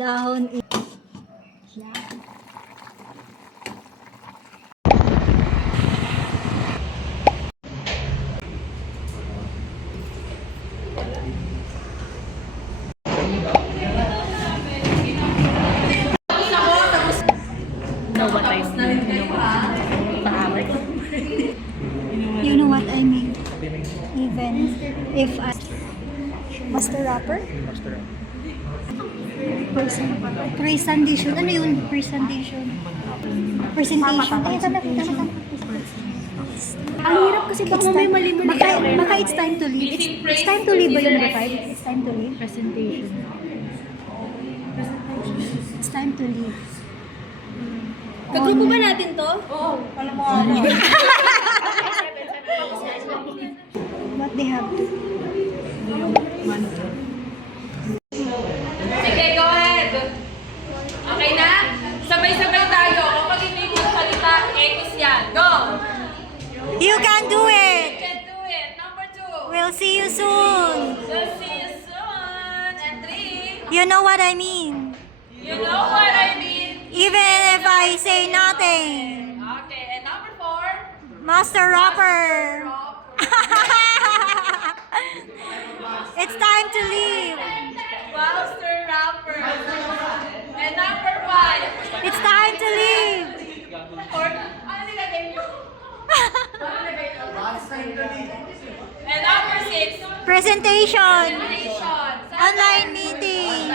dahon. You know what I mean? Even if I... Master rapper? Presentation. Ano yun? Presentation. Presentation. Ay, tama. Ang hirap kasi baka may mali-mali. Baka it's time to leave. It's time to leave ba yun, number 5? It's time to leave? Presentation. It's time to leave. Kagrupo ba natin to? Oo, alam mo ano. What they have to. Sige, go ahead. Okay na? Sabay-sabay tayo. Kapag hindi mo salita, ekos yan. Go! You can do You it! can do it. Number 2. We'll see you soon! We'll see you soon. And 3. You know what I mean? You know what I mean? Even if I say nothing. Okay, and number 4. Master rapper! It's time to leave! Master rapper. And number 5. It's time to leave! Ano nilagay niyo? And number 6. Presentation! Presentation. Online meeting!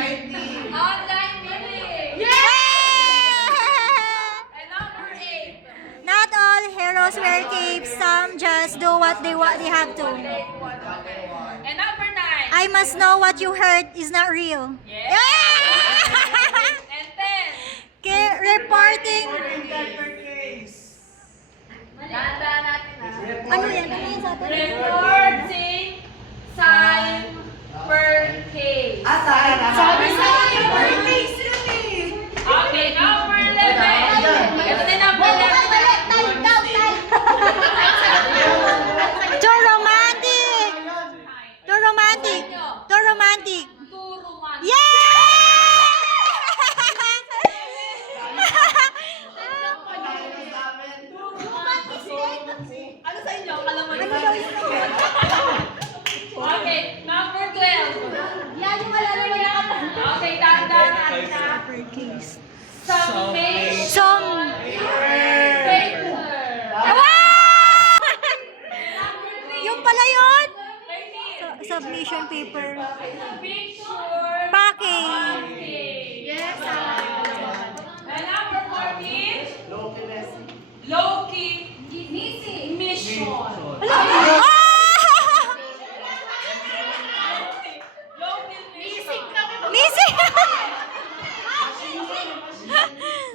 Online meeting. Yeah! And number 8. Not all heroes wear capes, some just do what they have to. And number 9. I must know what you heard is not real. Yeah. And 10. Reporting. Dahan-dahan natin Ano yan? Ano yan sa atin? Reporting sign per case. Sabi sa akin, per case yun eh. Okay, number 11. Ito na number 11. Too romantic! Too romantic! Too romantic! Turuman. Yeah! Ano sa inyo? Kalaman Ano daw yun? Okay, number 12. Yan yung malalaman na kapag. Okay, dahan-dahan natin na. Summation paper. Wow! Number 3. Yung pala yun? 13. Submission paper. Picture. Packing. Okay. Yes. And number 14. Low-key. Mission. Ah! Low-key mission. Missing!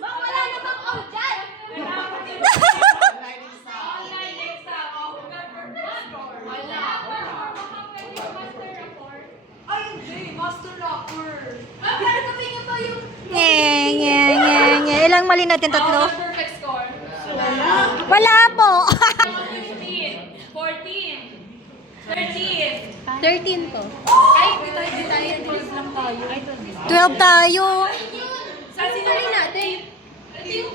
Wala na bang out dyan? Online exam. Oh, remember this score. Wala. Master report. Ay, hindi. Master rapper. Pero kami nga ba yung... Nye. Ilang mali natin? Tatlo? Perfect score. Wala po! 15, 14, 13. 13 to. Ay, di tayo. 12 lang tayo. Ay, 12 tayo. Saan sinali natin? Ito yung...